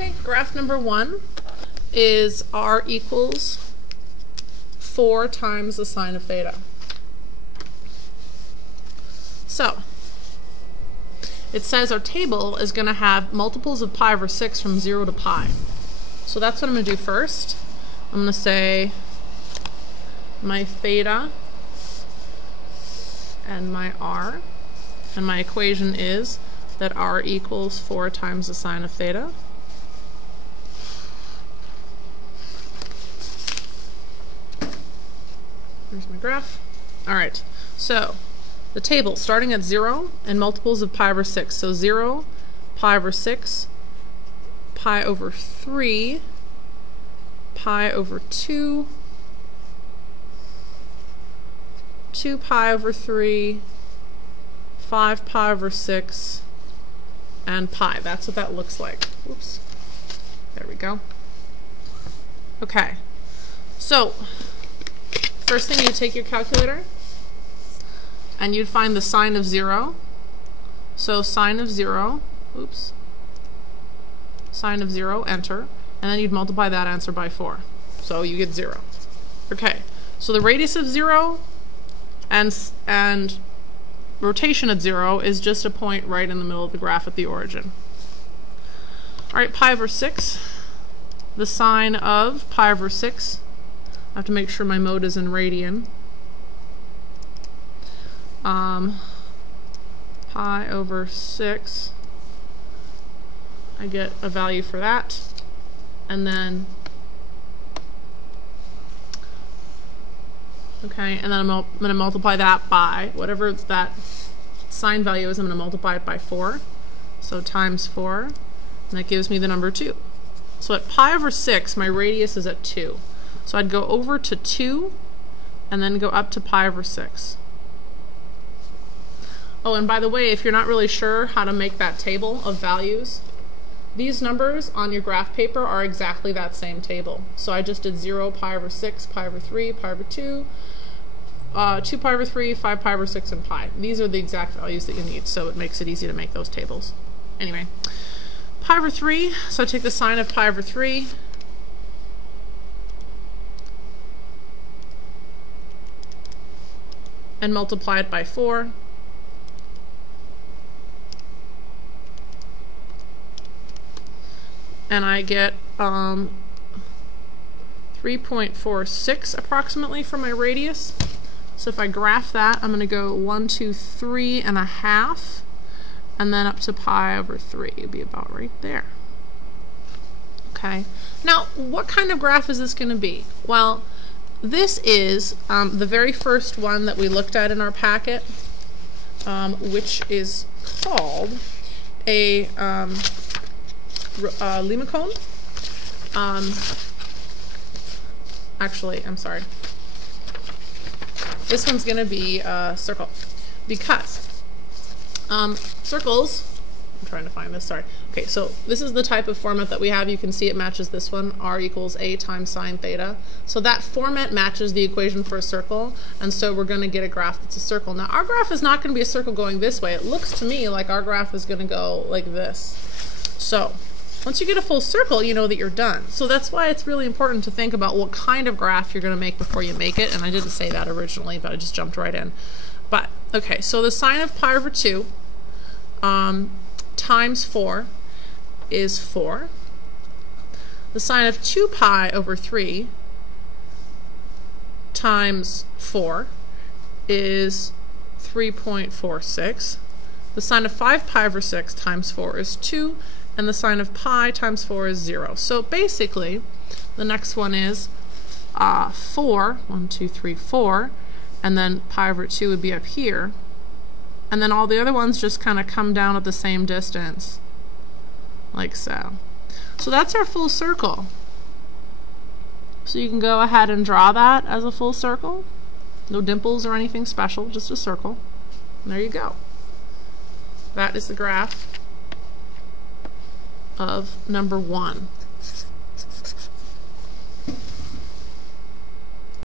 Okay, graph number 1 is r equals 4 times the sine of theta. So, it says our table is going to have multiples of pi over 6 from 0 to pi. So that's what I'm going to do first. I'm going to say my theta and my r, and my equation is that r equals 4 times the sine of theta. Here's my graph. Alright, so the table starting at 0 and multiples of pi over 6. So 0, pi over 6, pi over 3, pi over 2, 2 pi over 3, 5 pi over 6, and pi. That's what that looks like. Oops. There we go. Okay. So, first thing, you take your calculator and you'd find the sine of 0. So sine of 0, oops, sine of 0, enter, and then you'd multiply that answer by 4. So you get 0. Okay, so the radius of 0 and rotation at 0 is just a point right in the middle of the graph at the origin. Alright, pi over 6, the sine of pi over 6, I have to make sure my mode is in radian. Pi over 6, I get a value for that, and then okay, and then I'm going to multiply that by whatever that sine value is. I'm going to multiply it by 4, so times 4, and that gives me the number 2. So at pi over 6, my radius is at 2. So I'd go over to 2 and then go up to pi over 6. Oh, and by the way, if you're not really sure how to make that table of values, these numbers on your graph paper are exactly that same table. So I just did 0, pi over 6, pi over 3, pi over 2, 2 pi over 3, 5 pi over 6, and pi. These are the exact values that you need, so it makes it easy to make those tables. Anyway, pi over 3, so I take the sine of pi over 3, and multiply it by 4. And I get 3.46 approximately for my radius. So if I graph that, I'm going to go 1, 2, 3.5, and then up to pi over 3. It'd be about right there. Okay. Now, what kind of graph is this going to be? Well, this is the very first one that we looked at in our packet, which is called a limacone. Actually, I'm sorry. This one's going to be a circle, because circles, I'm trying to find this, sorry. Okay, so this is the type of format that we have. You can see it matches this one, r equals a times sine theta. So that format matches the equation for a circle, and so we're going to get a graph that's a circle. Now, our graph is not going to be a circle going this way. It looks to me like our graph is going to go like this. So once you get a full circle, you know that you're done. So that's why it's really important to think about what kind of graph you're going to make before you make it. And I didn't say that originally, but I just jumped right in. But, okay, so the sine of pi over 2 times 4 is 4. The sine of 2 pi over 3 times 4 is 3.46. The sine of 5 pi over 6 times 4 is 2. And the sine of pi times 4 is 0. So basically, the next one is 4, 1, 2, 3, 4, and then pi over 2 would be up here. And then all the other ones just kind of come down at the same distance, like so. So that's our full circle. So you can go ahead and draw that as a full circle. No dimples or anything special, just a circle. And there you go. That is the graph of number 1.